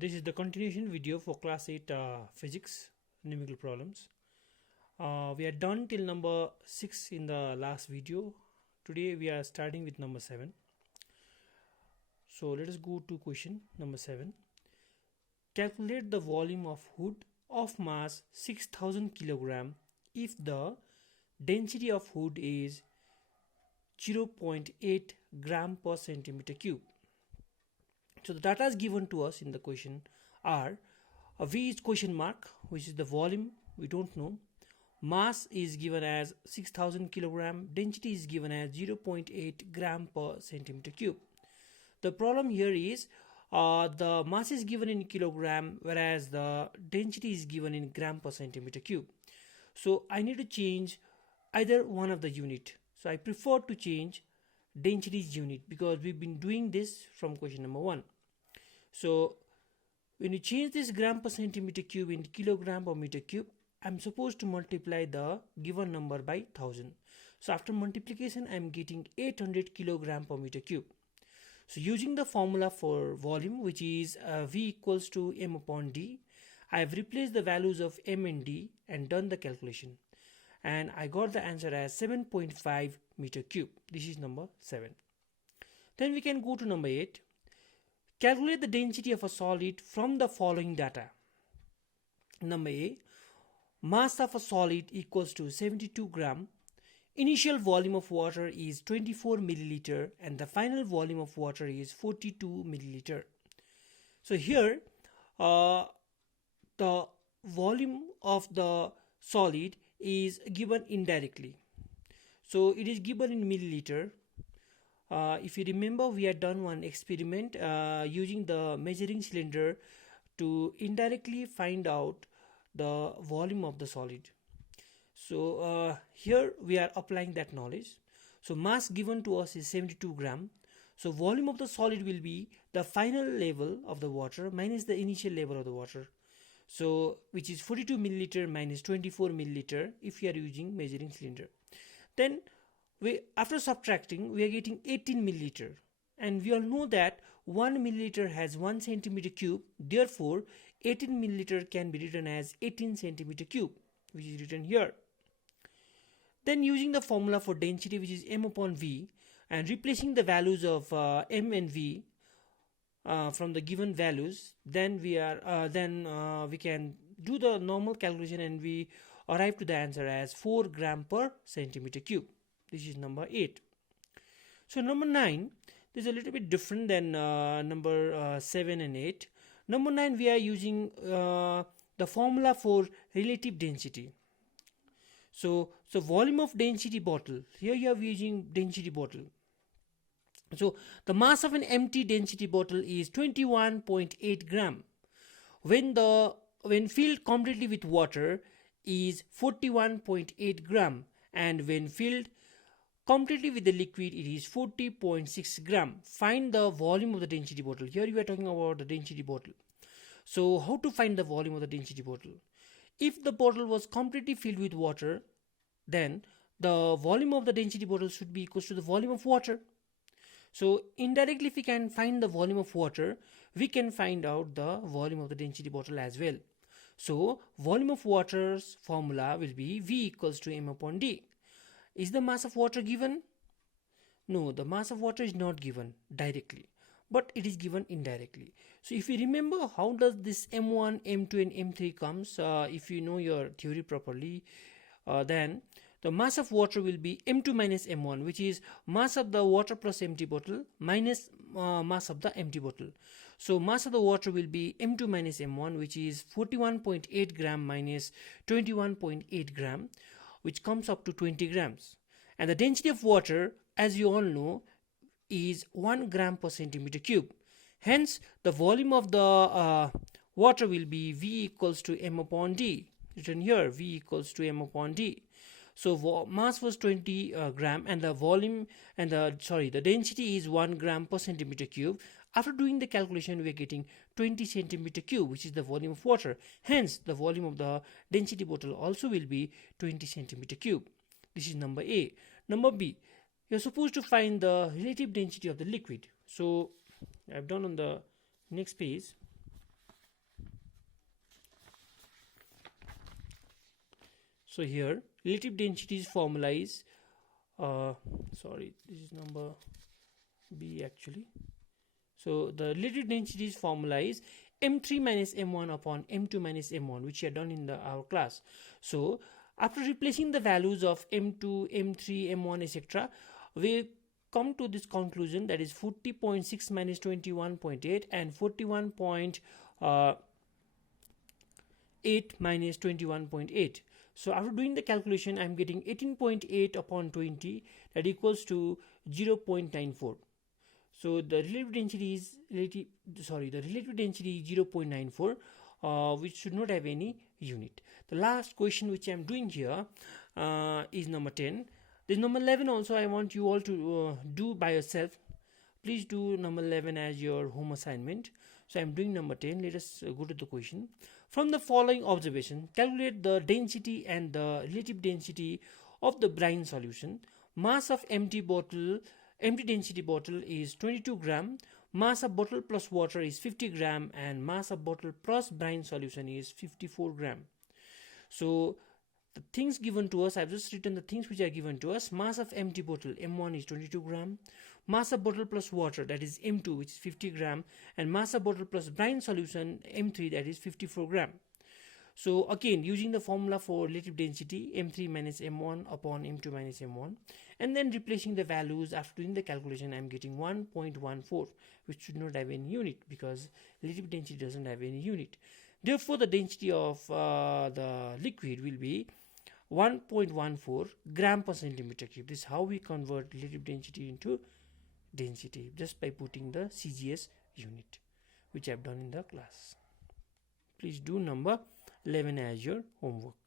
This is the continuation video for class 8 physics numerical problems. We are done till number 6 in the last video. Today we are starting with number 7. So let us go to question number 7. Calculate the volume of hood of mass 6000 kilogram if the density of hood is 0.8 gram per centimeter cube. So the data is given to us in the question are V is question mark, which is the volume we don't know, mass is given as 6000 kilogram, density is given as 0.8 gram per centimeter cube. The problem here is the mass is given in kilogram, whereas the density is given in gram per centimeter cube. So I need to change either one of the unit. So I prefer to change densities unit because we've been doing this from question number 1. So when you change this gram per centimeter cube into kilogram per meter cube, I'm supposed to multiply the given number by 1000. So after multiplication, I'm getting 800 kilogram per meter cube. So using the formula for volume, which is V equals to m upon d, I have replaced the values of m and d and done the calculation. And I got the answer as 7.5 meter cube. This is number 7. Then we can go to number 8. Calculate the density of a solid from the following data. Number A, mass of a solid equals to 72 gram. Initial volume of water is 24 milliliter and the final volume of water is 42 milliliter. So here the volume of the solid is given indirectly. So it is given in milliliter. If you remember, we had done one experiment using the measuring cylinder to indirectly find out the volume of the solid. So here we are applying that knowledge. So mass given to us is 72 gram. So volume of the solid will be the final level of the water minus the initial level of the water. So which is 42 milliliter minus 24 milliliter if you are using measuring cylinder. Then after subtracting, we are getting 18 milliliter, and we all know that 1 milliliter has 1 centimeter cube. Therefore 18 milliliter can be written as 18 centimeter cube, which is written here. Then using the formula for density, which is m upon v, and replacing the values of m and v from the given values, then we can do the normal calculation and we arrive to the answer as 4 gram per centimeter cube. This is number 8. So number 9 is a little bit different than number 7 and 8. Number 9, we are using the formula for relative density. So volume of density bottle. Here you are using density bottle. So the mass of an empty density bottle is 21.8 gram. When filled completely with water is 41.8 gram, and when filled completely with the liquid it is 40.6 gram. Find the volume of the density bottle. Here you are talking about the density bottle. So how to find the volume of the density bottle? If the bottle was completely filled with water, then the volume of the density bottle should be equal to the volume of water. So indirectly, if we can find the volume of water, we can find out the volume of the density bottle as well. So volume of water's formula will be V equals to m upon d. Is the mass of water given? No, the mass of water is not given directly, but it is given indirectly. So if you remember, how does this m1, m2 and m3 comes? If you know your theory properly, then the mass of water will be m2 minus m1, which is mass of the water plus empty bottle minus mass of the empty bottle. So mass of the water will be m2 minus m1, which is 41.8 gram minus 21.8 gram, which comes up to 20 grams. And the density of water, as you all know, is 1 gram per centimeter cube. Hence the volume of the water will be V equals to m upon d. Written here, V equals to m upon d. So mass was 20 gram and the volume and the density is 1 gram per centimeter cube. After doing the calculation, we are getting 20 centimeter cube, which is the volume of water. Hence the volume of the density bottle also will be 20 centimeter cube. This is number A. Number B, you are supposed to find the relative density of the liquid. So I have done on the next page. So here relative densities formula is sorry, this is number B actually. So the relative densities formula is m3 minus m1 upon m2 minus m1, which we have done in our class. So after replacing the values of m2, m3, m1, etc., we come to this conclusion, that is 40.6 minus 21.8 and 41.8 minus 21.8. So after doing the calculation, I am getting 18.8 upon 20, that equals to 0.94. So the relative density is the relative density is 0.94, which should not have any unit. The last question which I am doing here is number 10. This number 11 also I want you all to do by yourself. Please do number 11 as your home assignment. So I am doing number 10. Let us go to the question. From the following observation, calculate the density and the relative density of the brine solution. Mass of empty density bottle is 22 gram. Mass of bottle plus water is 50 gram, and mass of bottle plus brine solution is 54 gram. So the things given to us, I've just written the things which are given to us. Mass of empty bottle M1 is 22 gram. Mass of bottle plus water, that is M2, which is 50 gram, and mass of bottle plus brine solution M3, that is 54 gram. So again, using the formula for relative density, M3 minus M1 upon M2 minus M1, and then replacing the values after doing the calculation, I'm getting 1.14, which should not have any unit because relative density doesn't have any unit. Therefore, the density of the liquid will be 1.14 gram per centimeter cube. This is how we convert relative density into density, just by putting the CGS unit, which I have done in the class. Please do number 11 as your homework.